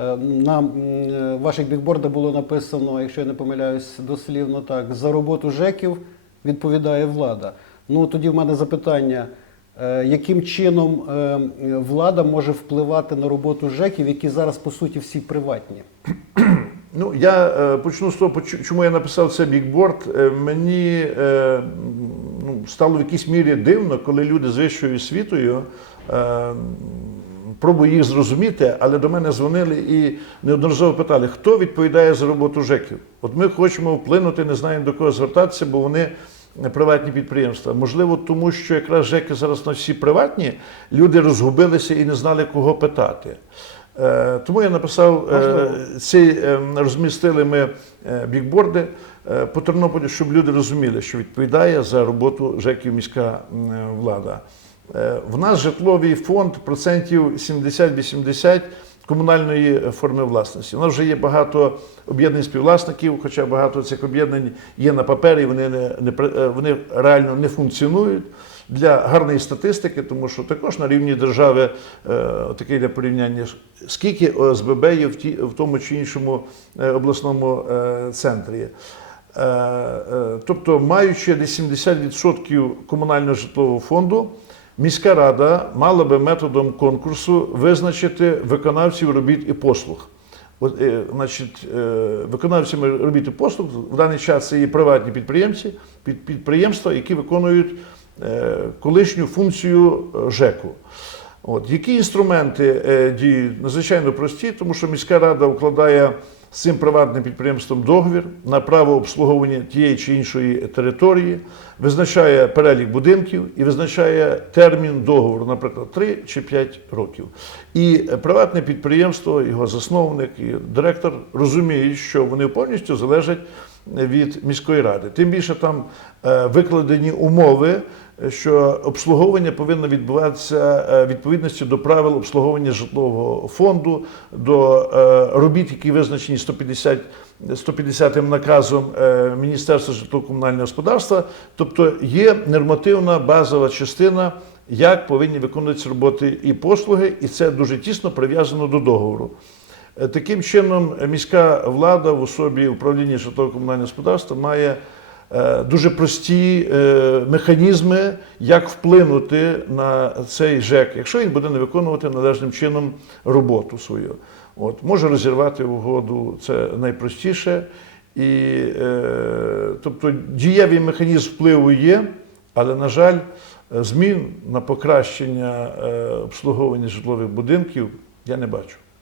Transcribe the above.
Е, На е, ваших бікбордах було написано, якщо я не помиляюсь, дослівно так: за роботу ЖЕКів відповідає влада. Ну тоді в мене запитання. е, Яким чином влада може впливати на роботу ЖЕКів, які зараз по суті всі приватні? Ну, я почну з того, чому я написав це бікборд. Мені ну, стало в якійсь мірі дивно, коли люди з вищою освітою. Пробую їх зрозуміти, але до мене дзвонили і неодноразово питали, хто відповідає за роботу ЖЕКів. От ми хочемо вплинути, не знаємо до кого звертатися, бо вони приватні підприємства. Можливо, тому що якраз ЖЕКи зараз на всі приватні, люди розгубилися і не знали, кого питати. Е, Тому я написав е, ці е, розмістили ми е, бікборди е, по Тернополі, щоб люди розуміли, що відповідає за роботу ЖЕКів міська влада. Е, В нас житловий фонд процентів 70-80 комунальної форми власності. У нас вже є багато об'єднань співвласників, хоча багато цих об'єднань є на папері, вони не, не е, вони реально не функціонують. Для гарної статистики, тому що також на рівні держави е, таке для порівняння, скільки ОСББ є в, ті, в тому чи іншому е, обласному е, центрі. Е, е, тобто, маючи десь 70% комунального житлового фонду, міська рада мала би методом конкурсу визначити виконавців робіт і послуг. От, е, значить, е, виконавцями робіт і послуг в даний час це є приватні підприємці, під, підприємства, які виконують е, колишню функцію е, ЖЕКу. От, які інструменти е, діють? Надзвичайно прості, тому що міська рада укладає з цим приватним підприємством договір на право обслуговування тієї чи іншої території, визначає перелік будинків і визначає термін договору, наприклад, 3 чи 5 років. І приватне підприємство, його засновник і директор розуміють, що вони повністю залежать від міської ради. Тим більше там е, викладені умови, що обслуговування повинно відбуватися е, відповідності до правил обслуговування житлового фонду, до е, робіт, які визначені 150 150 наказом е, Міністерства житлово-комунального господарства. Тобто є нормативна базова частина, як повинні виконуватися роботи і послуги, і це дуже тісно прив'язано до договору. Е, Таким чином, міська влада в особі управління житлово-комунального господарства має дуже прості е, механізми, як вплинути на цей ЖЕК, якщо він буде не виконувати належним чином роботу свою. От, може розірвати угоду, це найпростіше. І, е, тобто дієвий механізм впливу є, але, на жаль, е, змін на покращення е, обслуговування житлових будинків я не бачу.